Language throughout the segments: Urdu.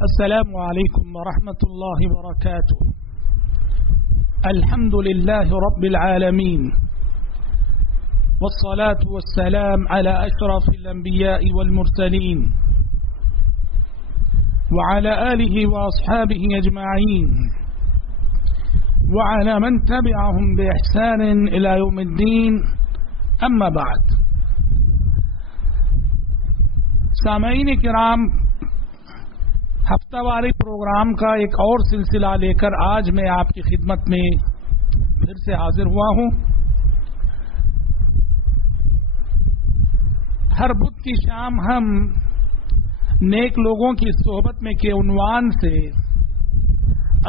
السلام علیکم ورحمۃ اللہ وبرکاتہ. الحمد للہ رب العالمین والصلاة والسلام على اشرف الانبیاء والمرسلین وعلى آلہ واصحابہ اجمعین وعلى من تبعهم بإحسان الى یوم الدین. اما بعد. سامعین کرام، ہفتہ واری پروگرام کا ایک اور سلسلہ لے کر آج میں آپ کی خدمت میں پھر سے حاضر ہوا ہوں. ہر بدھ کی شام ہم نیک لوگوں کی صحبت میں کے عنوان سے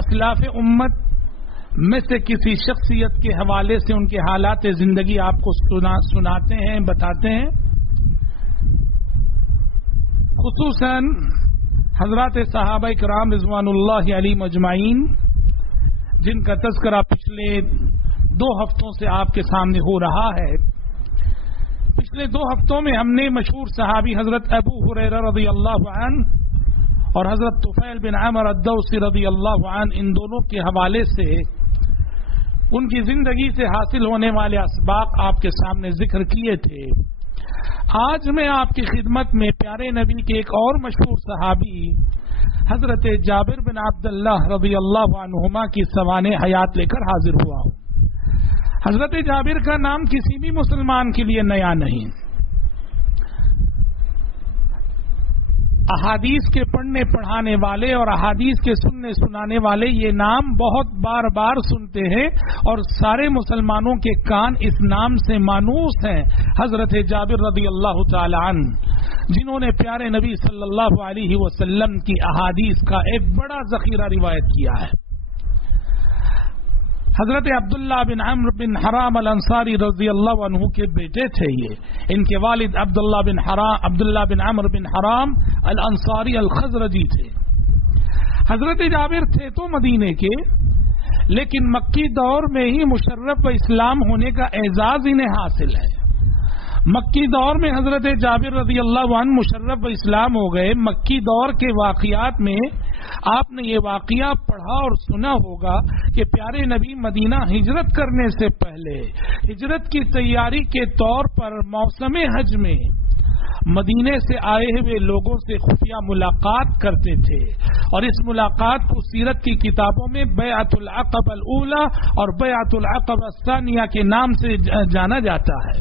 اسلاف امت میں سے کسی شخصیت کے حوالے سے ان کے حالات زندگی آپ کو سناتے ہیں، بتاتے ہیں. خصوصاً حضرات صحابہ کرام رضوان اللہ علیہم اجمعین، جن کا تذکرہ پچھلے 2 ہفتوں سے آپ کے سامنے ہو رہا ہے. پچھلے 2 ہفتوں میں ہم نے مشہور صحابی حضرت ابو ہریرہ رضی اللہ عنہ اور حضرت طفیل بن عمر الدوسی رضی اللہ عنہ، ان دونوں کے حوالے سے ان کی زندگی سے حاصل ہونے والے اسباق آپ کے سامنے ذکر کیے تھے. آج میں آپ کی خدمت میں پیارے نبی کے ایک اور مشہور صحابی حضرت جابر بن عبداللہ رضی اللہ عنہما کی سوانح حیات لے کر حاضر ہوا ہوں. حضرت جابر کا نام کسی بھی مسلمان کے لیے نیا نہیں. احادیث کے پڑھنے پڑھانے والے اور احادیث کے سننے سنانے والے یہ نام بہت بار بار سنتے ہیں اور سارے مسلمانوں کے کان اس نام سے مانوس ہیں. حضرت جابر رضی اللہ تعالی عنہ، جنہوں نے پیارے نبی صلی اللہ علیہ وسلم کی احادیث کا ایک بڑا ذخیرہ روایت کیا ہے. حضرت عبداللہ بن عمرو بن حرام الانصاری رضی اللہ عنہ کے بیٹے تھے. ان کے والد عبداللہ بن عمرو بن حرام الانصاری الخزرجی تھے. حضرت جابر تھے تو مدینے کے، لیکن مکی دور میں ہی مشرف و اسلام ہونے کا اعزاز انہیں حاصل ہے. مکی دور میں حضرت جابر رضی اللہ عنہ مشرف و اسلام ہو گئے. مکی دور کے واقعات میں آپ نے یہ واقعہ پڑھا اور سنا ہوگا کہ پیارے نبی مدینہ ہجرت کرنے سے پہلے ہجرت کی تیاری کے طور پر موسم حج میں مدینے سے آئے ہوئے لوگوں سے خفیہ ملاقات کرتے تھے، اور اس ملاقات کو سیرت کی کتابوں میں بیعت العقبہ الاولی اور بیعت العقبہ الثانیہ کے نام سے جانا جاتا ہے.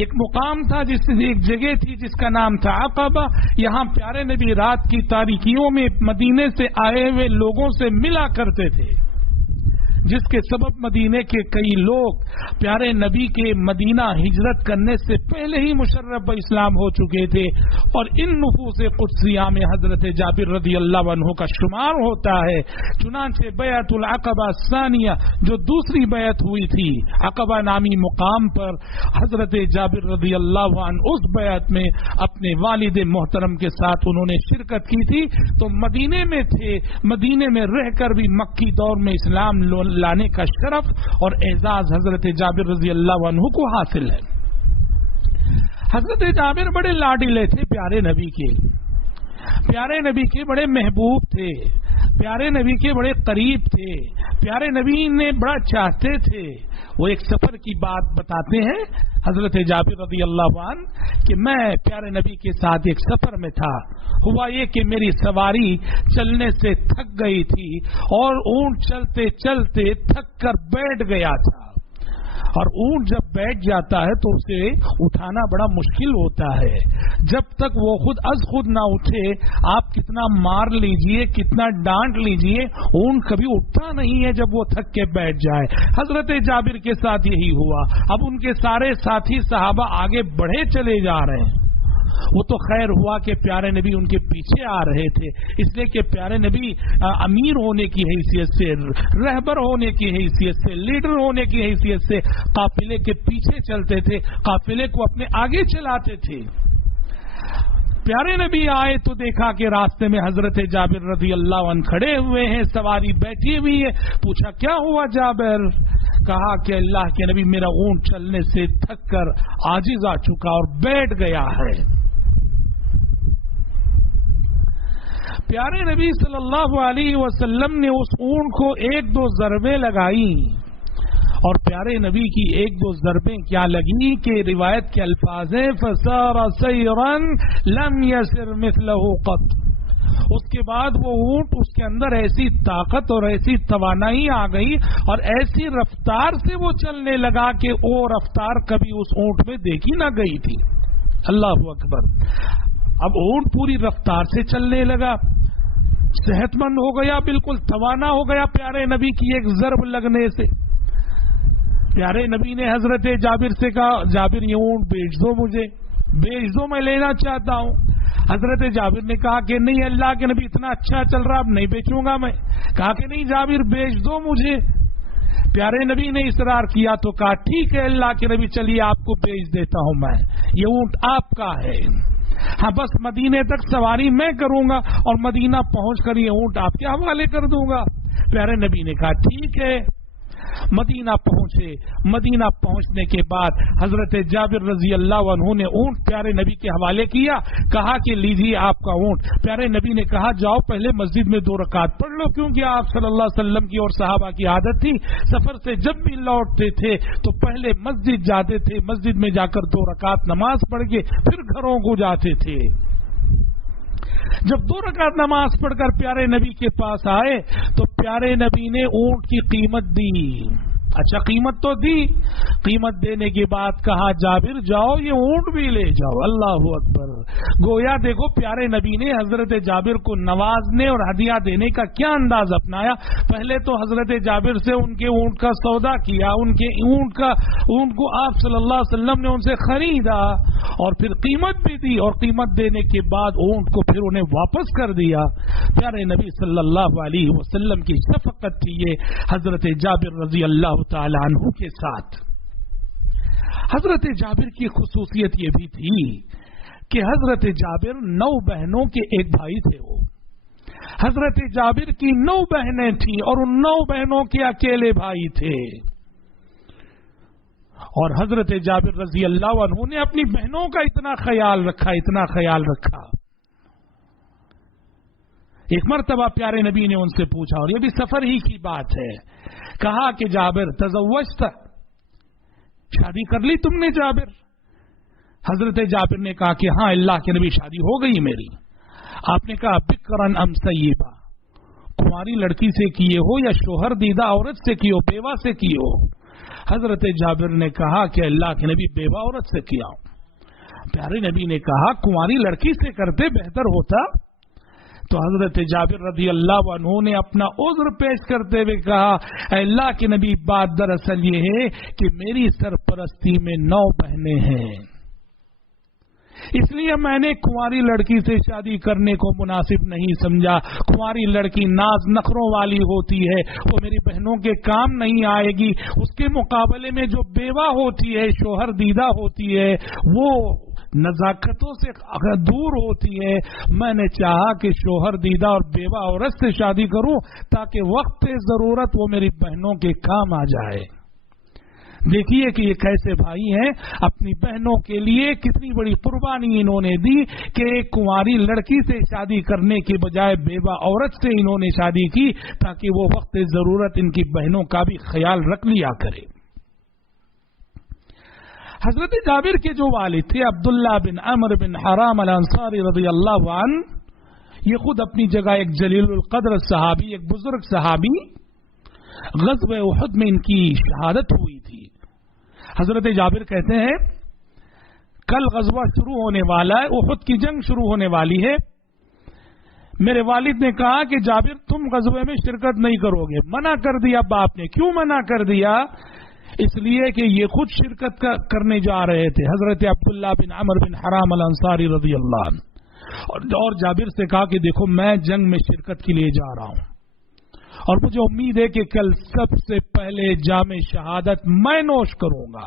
ایک مقام تھا، ایک جگہ تھی جس کا نام تھا عقبہ. یہاں پیارے نبی رات کی تاریکیوں میں مدینے سے آئے ہوئے لوگوں سے ملا کرتے تھے، جس کے سبب مدینے کے کئی لوگ پیارے نبی کے مدینہ ہجرت کرنے سے پہلے ہی مشرف و اسلام ہو چکے تھے، اور ان نفوس قدسیہ میں حضرت جابر رضی اللہ عنہ کا شمار ہوتا ہے. چنانچہ بیعت العقبہ ثانیہ، جو دوسری بیعت ہوئی تھی عقبہ نامی مقام پر، حضرت جابر رضی اللہ عنہ اس بیعت میں اپنے والد محترم کے ساتھ انہوں نے شرکت کی تھی. تو مدینے میں تھے، مدینے میں رہ کر بھی مکی دور میں اسلام لانے کا شرف اور اعزاز حضرت جابر رضی اللہ عنہ کو حاصل ہے. حضرت جابر بڑے لاڈلے تھے پیارے نبی کے، پیارے نبی کے بڑے محبوب تھے، پیارے نبی کے بڑے قریب تھے، پیارے نبی نے بڑا چاہتے تھے. وہ ایک سفر کی بات بتاتے ہیں حضرت جابر رضی اللہ عنہ کہ میں پیارے نبی کے ساتھ ایک سفر میں تھا. ہوا یہ کہ میری سواری چلنے سے تھک گئی تھی اور اونٹ چلتے چلتے تھک کر بیٹھ گیا تھا، اور اونٹ جب بیٹھ جاتا ہے تو اسے اٹھانا بڑا مشکل ہوتا ہے. جب تک وہ خود نہ اٹھے، آپ کتنا مار لیجئے، کتنا ڈانٹ لیجئے، اونٹ کبھی اٹھتا نہیں ہے جب وہ تھک کے بیٹھ جائے. حضرت جابر کے ساتھ یہی ہوا. اب ان کے سارے ساتھی صحابہ آگے بڑھے چلے جا رہے ہیں. وہ تو خیر ہوا کہ پیارے نبی ان کے پیچھے آ رہے تھے، اس لیے کہ پیارے نبی امیر ہونے کی حیثیت سے، رہبر ہونے کی حیثیت سے، لیڈر ہونے کی حیثیت سے قافلے کے پیچھے چلتے تھے، قافلے کو اپنے آگے چلاتے تھے. پیارے نبی آئے تو دیکھا کہ راستے میں حضرت جابر رضی اللہ عنہ کھڑے ہوئے ہیں، سواری بیٹھی ہوئی ہے. پوچھا کیا ہوا جابر؟ کہا کہ اللہ کے نبی میرا اونٹ چلنے سے تھک کر عاجز آ چکا اور بیٹھ گیا ہے. پیارے نبی صلی اللہ علیہ وسلم نے اس اونٹ کو ایک دو ضربیں لگائی، اور پیارے نبی کی ایک دو ضربیں کیا لگی کہ روایت کے الفاظ ہیں فَسَارَ سَيْرًا لَمْ يَسِرْ مِثْلَهُ قَطْ۔ اس کے بعد وہ اونٹ، اس کے اندر ایسی طاقت اور ایسی توانائی آ گئی اور ایسی رفتار سے وہ چلنے لگا کہ وہ رفتار کبھی اس اونٹ میں دیکھی نہ گئی تھی۔ اللہ اکبر۔ اب اونٹ پوری رفتار سے چلنے لگا، صحت مند ہو گیا، بالکل توانا ہو گیا پیارے نبی کی ایک ضرب لگنے سے۔ پیارے نبی نے حضرت جابر سے کہا جابر یہ اونٹ بیچ دو، مجھے بیچ دو، میں لینا چاہتا ہوں۔ حضرت جابر نے کہا کہ نہیں اللہ کے نبی اتنا اچھا چل رہا اب نہیں بیچوں گا میں۔ کہا کہ نہیں جابر بیچ دو مجھے۔ پیارے نبی نے اصرار کیا تو کہا ٹھیک ہے اللہ کے نبی چلیے آپ کو بیچ دیتا ہوں میں، یہ اونٹ آپ کا ہے، ہاں بس مدینے تک سواری میں کروں گا اور مدینہ پہنچ کر یہ اونٹ آپ کے حوالے کر دوں گا۔ پیارے نبی نے کہا ٹھیک ہے۔ مدینہ پہنچے۔ مدینہ پہنچنے کے بعد حضرت جابر رضی اللہ عنہ نے اونٹ پیارے نبی کے حوالے کیا، کہا کہ لیجیے آپ کا اونٹ۔ پیارے نبی نے کہا جاؤ پہلے مسجد میں 2 رکعت پڑھ لو، کیونکہ آپ صلی اللہ علیہ وسلم کی اور صحابہ کی عادت تھی سفر سے جب بھی لوٹتے تھے تو پہلے مسجد جاتے تھے، مسجد میں جا کر 2 رکعت نماز پڑھ کے پھر گھروں کو جاتے تھے۔ جب 2 رکعت نماز پڑھ کر پیارے نبی کے پاس آئے تو پیارے نبی نے اونٹ کی قیمت دی۔ اچھا قیمت تو دی، قیمت دینے کے بعد کہا جابر جاؤ یہ اونٹ بھی لے جاؤ۔ اللہ اکبر۔ گویا دیکھو پیارے نبی نے حضرت جابر کو نوازنے اور ہدیہ دینے کا کیا انداز اپنایا۔ پہلے تو حضرت جابر سے ان کے اونٹ کا سودا کیا، ان کے اونٹ کو آپ صلی اللہ علیہ وسلم نے ان سے خریدا اور پھر قیمت بھی دی، اور قیمت دینے کے بعد اونٹ کو پھر انہیں واپس کر دیا۔ پیارے نبی صلی اللہ علیہ وسلم کی شفقت تھی یہ حضرت جابر رضی اللہ تعالی عنہ کے ساتھ۔ حضرت جابر کی خصوصیت یہ بھی تھی کہ حضرت جابر 9 بہنوں کے ایک بھائی تھے۔ وہ حضرت جابر کی 9 بہنیں تھیں اور ان 9 بہنوں کے اکیلے بھائی تھے، اور حضرت جابر رضی اللہ عنہ نے اپنی بہنوں کا اتنا خیال رکھا، اتنا خیال رکھا۔ ایک مرتبہ پیارے نبی نے ان سے پوچھا، اور یہ بھی سفر ہی کی بات ہے، کہا کہ جابر تزوجت، شادی کر لی تم نے جابر؟ حضرت جابر نے کہا کہ ہاں اللہ کے نبی شادی ہو گئی میری۔ آپ نے کہا بکرن ام سیبا، کماری لڑکی سے کیے ہو یا شوہر دیدہ عورت سے کیے ہو، بیوہ سے کیے ہو؟ حضرت جابر نے کہا کہ اللہ کے نبی بیوہ عورت سے کیا ہوں۔ پیارے نبی نے کہا کماری لڑکی سے کرتے بہتر ہوتا۔ تو حضرت جابر رضی اللہ عنہ نے اپنا عذر پیش کرتے ہوئے کہا اے اللہ کے نبی بات دراصل یہ ہے کہ میری سرپرستی میں 9 بہنیں ہیں، اس لیے میں نے کنواری لڑکی سے شادی کرنے کو مناسب نہیں سمجھا۔ کنواری لڑکی ناز نخروں والی ہوتی ہے، وہ میری بہنوں کے کام نہیں آئے گی۔ اس کے مقابلے میں جو بیوہ ہوتی ہے، شوہر دیدہ ہوتی ہے، وہ نزاکتوں سے دور ہوتی ہے۔ میں نے چاہا کہ شوہر دیدہ اور بیوہ عورت سے شادی کروں تاکہ وقت ضرورت وہ میری بہنوں کے کام آ جائے۔ دیکھیے کہ یہ کیسے بھائی ہیں، اپنی بہنوں کے لیے کتنی بڑی قربانی انہوں نے دی کہ ایک کنواری لڑکی سے شادی کرنے کے بجائے بیوہ عورت سے انہوں نے شادی کی تاکہ وہ وقت ضرورت ان کی بہنوں کا بھی خیال رکھ لیا کرے۔ حضرت جابر کے جو والد تھے عبداللہ بن عمرو بن حرام الانصاری رضی اللہ عنہ، یہ خود اپنی جگہ ایک جلیل القدر صحابی، ایک بزرگ صحابی، غزوہ احد میں ان کی شہادت ہوئی تھی۔ حضرت جابر کہتے ہیں کل غزوہ شروع ہونے والا ہے، احد کی جنگ شروع ہونے والی ہے۔ میرے والد نے کہا کہ جابر تم غزوے میں شرکت نہیں کرو گے، منع کر دیا باپ نے۔ کیوں منع کر دیا؟ اس لیے کہ یہ خود شرکت کرنے جا رہے تھے، حضرت عبداللہ بن عمرو بن حرام الانصاری رضی اللہ عنہ، اور جابر سے کہا کہ دیکھو میں جنگ میں شرکت کے لیے جا رہا ہوں اور مجھے امید ہے کہ کل سب سے پہلے جام شہادت میں نوش کروں گا۔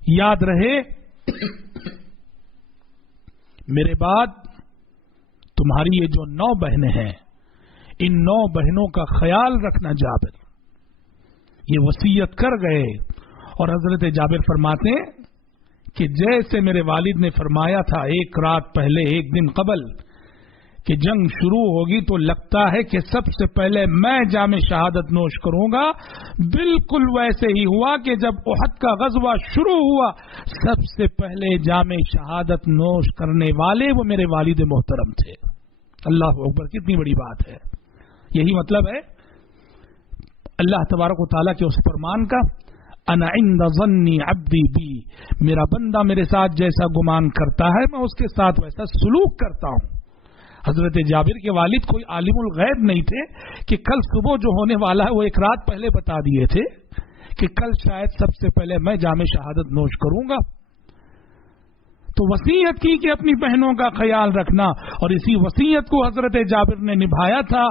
یاد رہے میرے بعد تمہاری یہ جو 9 بہنیں ہیں، ان 9 بہنوں کا خیال رکھنا۔ جابر یہ وصیت کر گئے، اور حضرت جابر فرماتے ہیں کہ جیسے میرے والد نے فرمایا تھا ایک رات پہلے، ایک دن قبل، کہ جنگ شروع ہوگی تو لگتا ہے کہ سب سے پہلے میں جام شہادت نوش کروں گا. بالکل ویسے ہی ہوا کہ جب احد کا غزوہ شروع ہوا سب سے پہلے جام شہادت نوش کرنے والے وہ میرے والد محترم تھے. اللہ اکبر، کتنی بڑی بات ہے. یہی مطلب ہے اللہ تبارک و تعالیٰ کے اس فرمان کا، انا عند ظن عبدی بی، میرا بندہ میرے ساتھ جیسا گمان کرتا ہے میں اس کے ساتھ ویسا سلوک کرتا ہوں. حضرت جابر کے والد کوئی عالم الغیب نہیں تھے کہ کل صبح جو ہونے والا ہے وہ ایک رات پہلے بتا دیے تھے کہ کل شاید سب سے پہلے میں جام شہادت نوش کروں گا. تو وصیت کی کہ اپنی بہنوں کا خیال رکھنا، اور اسی وصیت کو حضرت جابر نے نبھایا تھا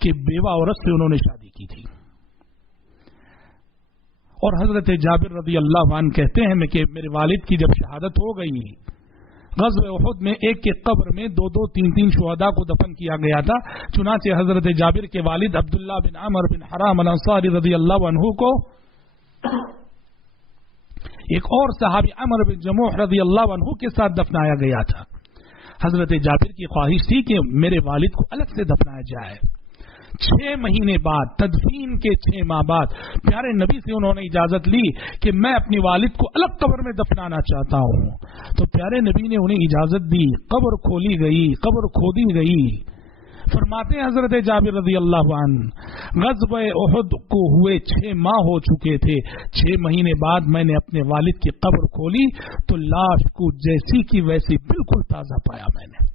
کہ بیوہ عورت سے انہوں نے شادی کی تھی. اور حضرت جابر رضی اللہ عنہ کہتے ہیں کہ میرے والد کی جب شہادت ہو گئی، غزوہ احد میں ایک کے قبر میں 2-2 3-3 شہداء کو دفن کیا گیا تھا. چنانچہ حضرت جابر کے والد عبداللہ بن عمر بن حرام الانصاری رضی اللہ عنہ کو ایک اور صحابی عمر بن جموح رضی اللہ عنہ کے ساتھ دفنایا گیا تھا. حضرت جابر کی خواہش تھی کہ میرے والد کو الگ سے دفنایا جائے. 6 مہینے بعد، تدفین کے 6 ماہ بعد، پیارے نبی سے انہوں نے اجازت لی کہ میں اپنی والد کو الگ قبر میں دفنانا چاہتا ہوں. تو پیارے نبی نے انہیں اجازت دی. قبر کھولی گئی، قبر کھودی گئی. فرماتے ہیں حضرت جابر رضی اللہ عنہ، غزوہ احد کو ہوئے 6 ماہ ہو چکے تھے. 6 مہینے بعد میں نے اپنے والد کی قبر کھولی تو لاش کو جیسی کی ویسی بالکل تازہ پایا. میں نے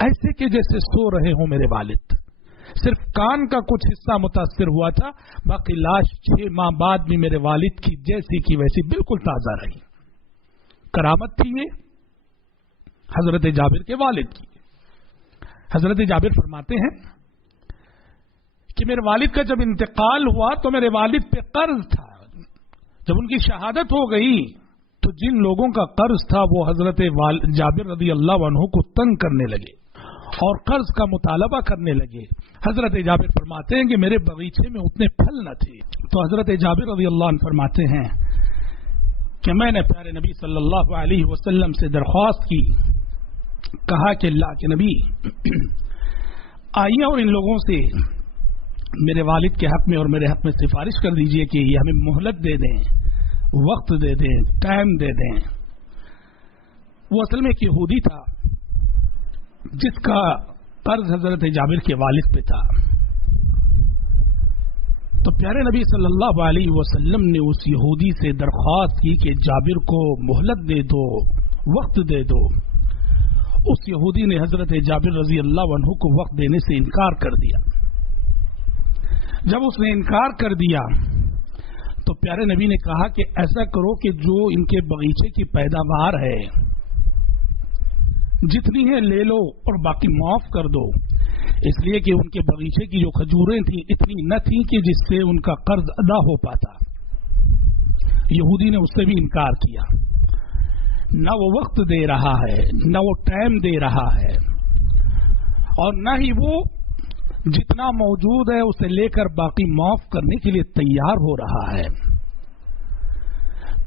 ایسے کہ جیسے سو رہے ہوں میرے والد. صرف کان کا کچھ حصہ متاثر ہوا تھا، باقی لاش 6 ماہ بعد بھی میرے والد کی جیسی کی ویسی بالکل تازہ رہی. کرامت تھی یہ حضرت جابر کے والد کی. حضرت جابر فرماتے ہیں کہ میرے والد کا جب انتقال ہوا تو میرے والد پہ قرض تھا. جب ان کی شہادت ہو گئی تو جن لوگوں کا قرض تھا وہ حضرت جابر رضی اللہ عنہ کو تنگ کرنے لگے اور قرض کا مطالبہ کرنے لگے. حضرت جابر فرماتے ہیں کہ میرے باغیچے میں اتنے پھل نہ تھے. تو حضرت جابر رضی اللہ عنہ فرماتے ہیں کہ میں نے پیارے نبی صلی اللہ علیہ وسلم سے درخواست کی، کہا کہ اللہ کے نبی آئیے اور ان لوگوں سے میرے والد کے حق میں اور میرے حق میں سفارش کر دیجئے کہ یہ ہمیں مہلت دے دیں، وقت دے دیں، ٹائم دے دیں. وہ اصل میں ایک یہودی تھا جس کا قرض حضرت جابر کے والد پہ تھا. تو پیارے نبی صلی اللہ علیہ وسلم نے اس یہودی سے درخواست کی کہ جابر کو مہلت دے دو، وقت دے دو. اس یہودی نے حضرت جابر رضی اللہ عنہ کو وقت دینے سے انکار کر دیا. جب اس نے انکار کر دیا تو پیارے نبی نے کہا کہ ایسا کرو کہ جو ان کے باغیچے کی پیداوار ہے جتنی ہے لے لو اور باقی معاف کر دو. اس لیے کہ ان کے باغیچے کی جو کھجوریں تھیں اتنی نہ تھیں کہ جس سے ان کا قرض ادا ہو پاتا. یہودی نے اس سے بھی انکار کیا. نہ وہ وقت دے رہا ہے، نہ وہ ٹائم دے رہا ہے، اور نہ ہی وہ جتنا موجود ہے اسے لے کر باقی معاف کرنے کے لیے تیار ہو رہا ہے.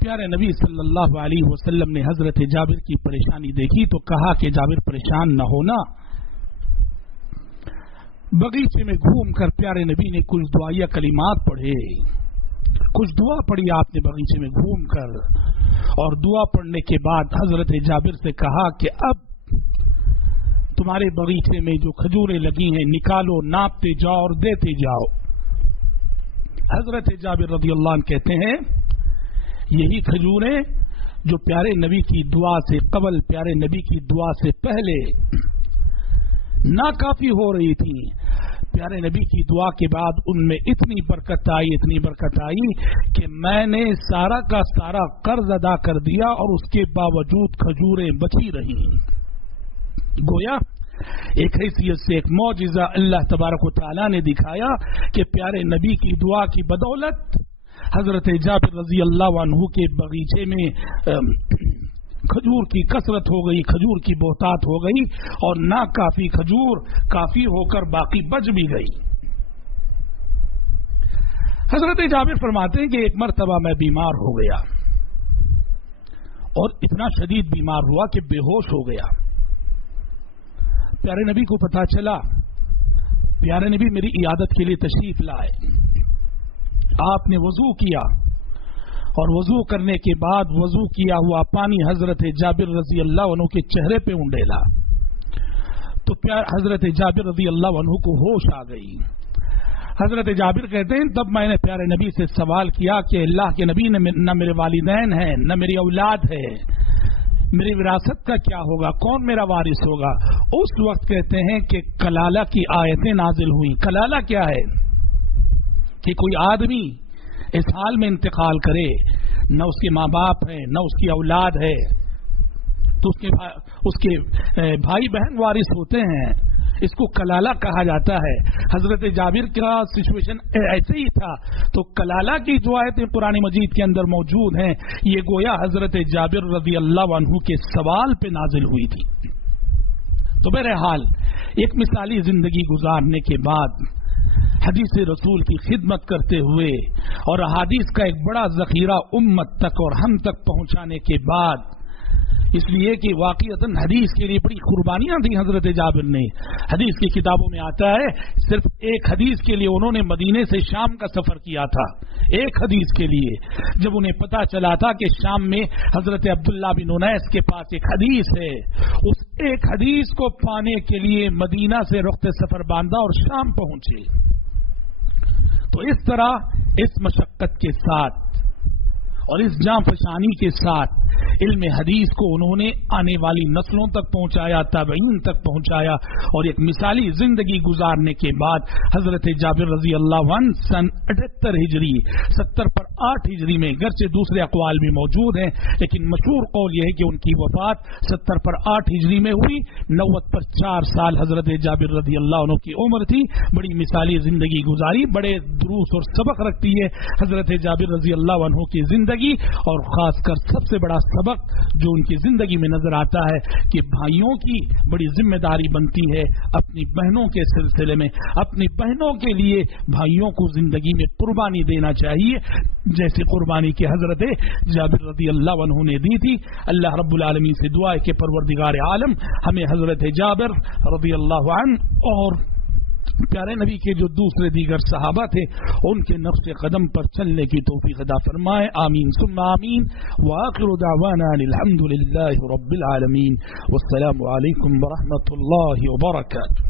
پیارے نبی صلی اللہ علیہ وسلم نے حضرت جابر کی پریشانی دیکھی تو کہا کہ جابر پریشان نہ ہونا. باغیچے میں گھوم کر پیارے نبی نے کچھ دعائیہ کلمات پڑھے، کچھ دعا پڑھی آپ نے باغیچے میں گھوم کر، اور دعا پڑھنے کے بعد حضرت جابر سے کہا کہ اب تمہارے باغیچے میں جو کھجوریں لگی ہیں نکالو، ناپتے جاؤ اور دیتے جاؤ. حضرت جابر رضی اللہ عنہ کہتے ہیں یہی کھجوریں جو پیارے نبی کی دعا سے قبل، پیارے نبی کی دعا سے پہلے ناکافی ہو رہی تھی، پیارے نبی کی دعا کے بعد ان میں اتنی برکت آئی کہ میں نے سارا کا سارا قرض ادا کر دیا اور اس کے باوجود کھجوریں بچی رہی. گویا ایک حیثیت سے ایک معجزہ اللہ تبارک و تعالیٰ نے دکھایا کہ پیارے نبی کی دعا کی بدولت حضرت جابر رضی اللہ عنہ کے باغیچے میں کھجور کی کثرت ہو گئی، کھجور کی بہتات ہو گئی، اور ناکافی کھجور کافی ہو کر باقی بچ بھی گئی. حضرت جابر فرماتے ہیں کہ ایک مرتبہ میں بیمار ہو گیا اور اتنا شدید بیمار ہوا کہ بے ہوش ہو گیا. پیارے نبی کو پتا چلا، پیارے نبی میری عیادت کے لیے تشریف لائے، آپ نے وضو کیا اور وضو کرنے کے بعد وضو کیا ہوا پانی حضرت جابر رضی اللہ عنہ کے چہرے پہ انڈیلا تو حضرت جابر رضی اللہ عنہ کو ہوش آ گئی۔ حضرت جابر کہتے ہیں تب میں نے پیارے نبی سے سوال کیا کہ اللہ کے نبی نہ میرے والدین ہیں نہ میری اولاد ہے، میری وراثت کا کیا ہوگا، کون میرا وارث ہوگا؟ اس وقت کہتے ہیں کہ کلالہ کی آیتیں نازل ہوئیں۔ کلالہ کیا ہے؟ کہ کوئی آدمی اس حال میں انتقال کرے، نہ اس کے ماں باپ ہیں نہ اس کی اولاد ہے، تو اس کے بھائی بہن وارث ہوتے ہیں، اس کو کلالہ کہا جاتا ہے۔ حضرت جابر کا سچویشن ایسے ہی تھا، تو کلالہ کی جو آیتیں قرآن مجید کے اندر موجود ہیں یہ گویا حضرت جابر رضی اللہ عنہ کے سوال پہ نازل ہوئی تھی۔ تو بہرحال ایک مثالی زندگی گزارنے کے بعد حدیث رسول کی خدمت کرتے ہوئے اور احادیث کا ایک بڑا ذخیرہ امت تک اور ہم تک پہنچانے کے بعد، اس لیے کہ واقعتاً حدیث کے لیے بڑی قربانیاں دی حضرت جابر نے۔ حدیث کی کتابوں میں آتا ہے صرف ایک حدیث کے لیے انہوں نے مدینے سے شام کا سفر کیا تھا، ایک حدیث کے لیے۔ جب انہیں پتا چلا تھا کہ شام میں حضرت عبداللہ بن انیس کے پاس ایک حدیث ہے، اس ایک حدیث کو پانے کے لیے مدینہ سے رخت سفر باندھا اور شام پہنچے۔ تو اس طرح اس مشقت کے ساتھ اور اس جاں فشانی کے ساتھ علم حدیث کو انہوں نے آنے والی نسلوں تک پہنچایا، تابعین تک پہنچایا، اور ایک مثالی زندگی گزارنے کے بعد حضرت جابر رضی اللہ عنہ سن 78 ہجری 70 پر 8 ہجری میں، گرچہ دوسرے اقوال بھی موجود ہیں لیکن مشہور قول یہ ہے کہ ان کی وفات 70 پر 8 ہجری میں ہوئی۔ 90 پر 4 سال حضرت جابر رضی اللہ عنہ کی عمر تھی۔ بڑی مثالی زندگی گزاری، بڑے دروس اور سبق رکھتی ہے حضرت جابر رضی اللہ عنہ کی زندگی، اور خاص کر سب سے بڑا سبق جو ان کی زندگی میں نظر آتا ہے کہ بھائیوں کی بڑی ذمہ داری بنتی ہے اپنی بہنوں کے سلسلے میں، اپنی بہنوں کے لیے بھائیوں کو زندگی میں قربانی دینا چاہیے، جیسے قربانی کی حضرت جابر رضی اللہ عنہ نے دی تھی۔ اللہ رب العالمین سے دعا ہے کہ پروردگار عالم ہمیں حضرت جابر رضی اللہ عنہ اور پیارے نبی کے جو دوسرے دیگر صحابہ تھے ان کے نقش قدم پر چلنے کی توفیق عطا فرمائے، آمین ثم آمین۔ وآخر دعوانا الحمد للہ رب العالمین، والسلام علیکم ورحمۃ اللہ وبرکاتہ۔